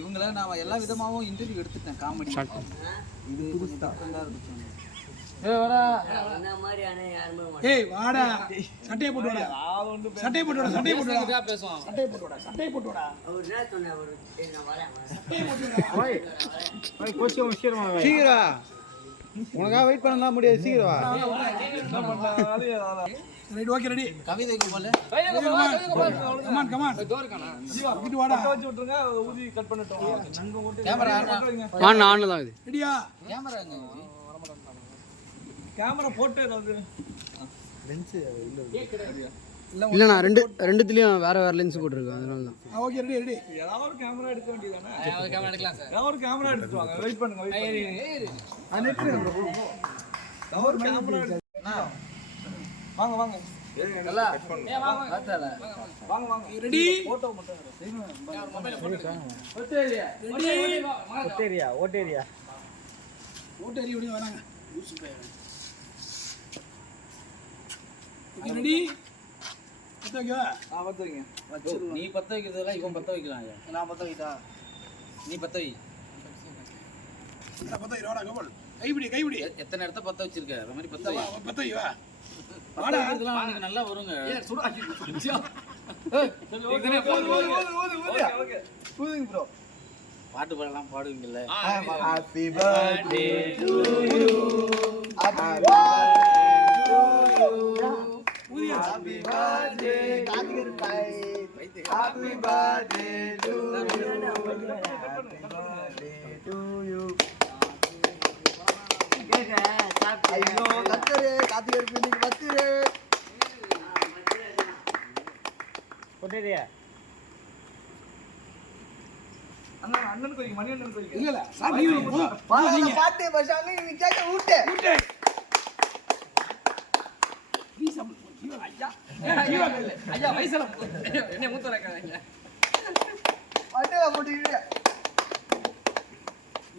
இவங்கள நான் எல்லா விதமாகவும் இன்டர்வியூ எடுத்துட்டேன். காமெடி இது டிஃப்ரெண்டாக இருந்துச்சு. வாடா சட்டையை போட்டு வாடா. சட்டையை போட்டு வாடா. சட்டையை போட்டு வாடா. பேசுவான். சட்டையை போட்டு வாடா. சட்டையை போட்டு வாடா. அவர் என்ன சொன்னாரு? நான் வரேன். சட்டையை போட்டு வாடா. ஓய் கோச்சு சீக்கிரமா வா. சீக்கிரம். உனக்கா வெயிட் பண்ண முடியாது. சீக்கிரம் வா. என்ன பண்ணாலும் ரைட் ஓகே ரெடி. கவிதைக்கு போல. Come on come on. டோர் காணா. ஜீவா கிட்ட வாடா. வச்சு விட்டுருங்க. ஊதி கட் பண்ணட்டும். கேமரா ஆன் தான் இது. ரெடியா? கேமரா எங்க? கேமரா போட்டு ஏதாவது லென்ஸ் இல்லண்ணா ரெண்டுத்துலயும் வேற லென்ஸ் போட்டுருக்கோம். அதனால தான். Okay ready ready. ஏதாவது ஒரு கேமரா எடுக்க வேண்டியதானே? ஒரு கேமரா எடுக்கலாம் சார். ஏதாவது ஒரு கேமரா எடுத்து வாங்க. வெயிட் பண்ணுங்க. ஒரு கேமரா வாங்க வாங்க. நல்லா வாங்க வாங்க. ரெடி போட்டோ மட்டும் மொபைல்ல போட்டு. ஓட்டேரியா ஓட்டேரியா ஓட்டேரியா ஓட்டேரியா ஓடி வராங்க. Okay ready. பத்த வைக்கவா? பத்த வைங்க. நீ பத்த வைக்கிறதெல்லாம் இவன் பத்த வைக்கலாம். நான் பத்த வைட்டா? நீ பத்த வை. பத்த வைடா கபல். கைபிடி கைபிடி. எத்தனை இடத்த பத்த வச்சிருக்க? அந்த மாதிரி பத்த வை. பத்த வை வா. வாடா இதெல்லாம் உங்களுக்கு நல்லா வருங்க. சுடாச்சி. Okay okay. கூதுங்க ப்ரோ. பாட்டு பாடலாம் பாடுவீங்கல்ல. Happy birthday to you. Happy birthday Karthikar பாய். Happy birthday to you. To you. ஐயோ கத்தரே கார்த்திகர் பின்னிக்கு பத்துரே. போட்டேரியா அண்ணா அண்ணன் கோயிக்கு மணி அண்ணன் கோயிக்கு இல்ல சார் நீங்க நீங்க பாட்டு பசாங்க நீங்க கேக்க ஊட்டே ஊட்டே நீ சம் ஜீவா ஐயா ஜீவா இல்ல ஐயா வயசல என்ன மூத்த ரக்காங்க பாட்டேல போடுறீங்க.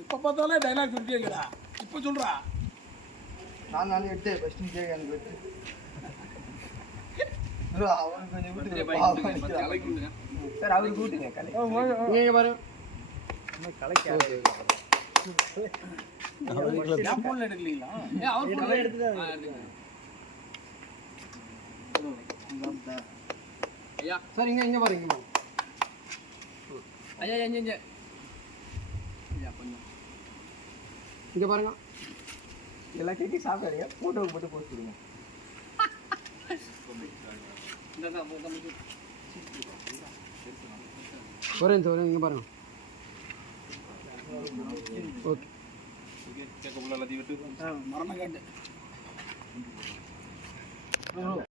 இப்ப பார்த்தாலே டயலாக் சொல்லிட்டேங்கடா. இப்ப சொல்றா. நான் நாளை எடுத்து ஃபர்ஸ்ட் நீ கேக்க எனக்கு வெச்சு ப்ரோ அவனுக்கு கொஞ்சம் விட்டு சார் அவருக்கு கூட்டுங்க கலை நீங்க பாரு கலைக்கு நான் போன்ல எடுக்கலீங்களா? அவர் போன்ல எடுத்துட்டாரு. ஐயா சார் இங்க பாருங்க. இங்க பாருங்க ஐயா இங்க ஐயா கொஞ்சம் இங்க பாருங்க. எல்லாம் கேட்டி சாப்பிடுங்க. போட்டோவுக்கு மட்டும் போஸ்ட் கொடுங்க. ஒரே இங்க பாருங்க. ஓகே கேட்க எல்லாத்தையும் விட்டு மரணம் காட்டு